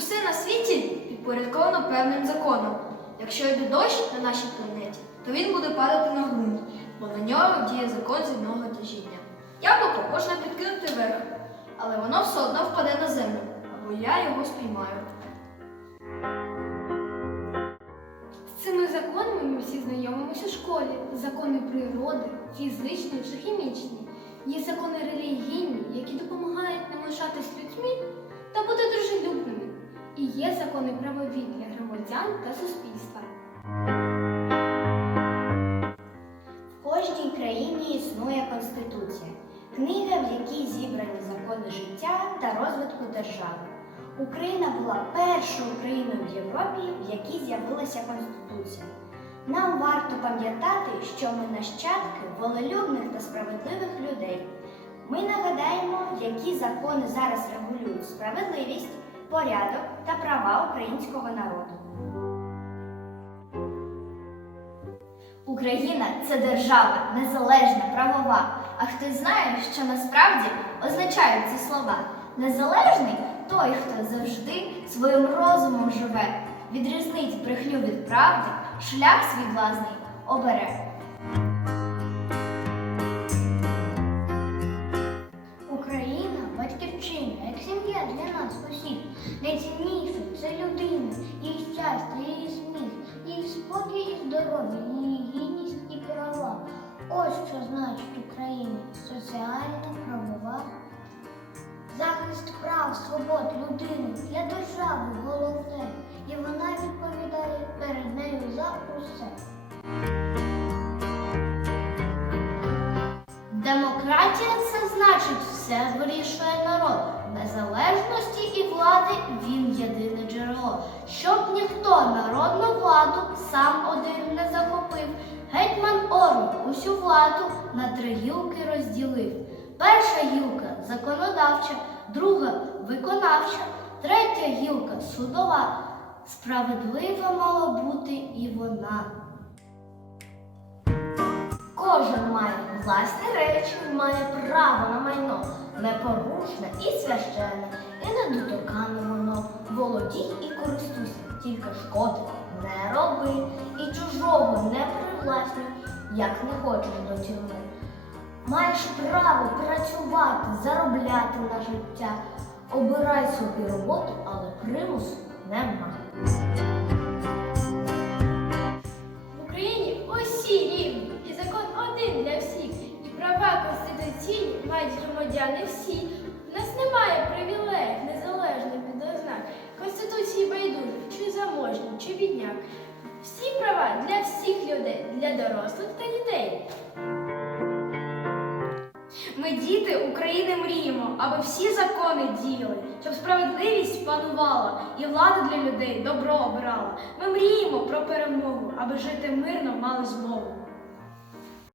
Усе на світі підпорядковано певним законом. Якщо йде дощ на нашій планеті, то він буде падати на ґрунт, бо на нього діє закон земного тяжіння. Яблуко можна підкинути вверх, але воно все одно впаде на землю, або я його спіймаю. З цими законами ми всі знайомимося в школі. Закони природи, фізичні чи хімічні. Є закони релігійні, які допомагають нам лишатись людьми та бути дружелюбними. Є закони правові для громадян та суспільства. В кожній країні існує Конституція, книга, в якій зібрані закони життя та розвитку держави. Україна була першою країною в Європі, в якій з'явилася Конституція. Нам варто пам'ятати, що ми нащадки волелюбних та справедливих людей. Ми нагадаємо, які закони зараз регулюють справедливість, порядок та права українського народу. Україна це держава, незалежна, правова. А хтось знає, що насправді означають ці слова. Незалежний той, хто завжди своїм розумом живе, відрізнить брехню від правди, шлях свій власний обере. Найцінніше це людина, її щастя, її сміх, її спокій і здоров'я, її гідність і права. Ось що значить Україна соціальна, правова. Захист прав, свобод людини для держави головне, і вона відповідає перед нею за усе. Демократія це значить все вирішує народ. Незалежності і влади він єдине джерело. Щоб ніхто народну владу сам один не захопив. Гетьман Орел усю владу на три гілки розділив. Перша гілка законодавча, друга виконавча, третя гілка судова. Справедлива мала бути і вона. Кожен має власні речі, має право на майно, непорушне і священне, і недоторкане воно. Володій і користуйся, тільки шкоди не роби, і чужого не привласнюй, як не хочеш до тюрми. Маєш право працювати, заробляти на життя. Обирай собі роботу, але примусу нема. Для дорослих та дітей. Ми, діти України, мріємо, аби всі закони діяли, щоб справедливість панувала і влада для людей добро обирала. Ми мріємо про перемогу, аби жити мирно мали змогу.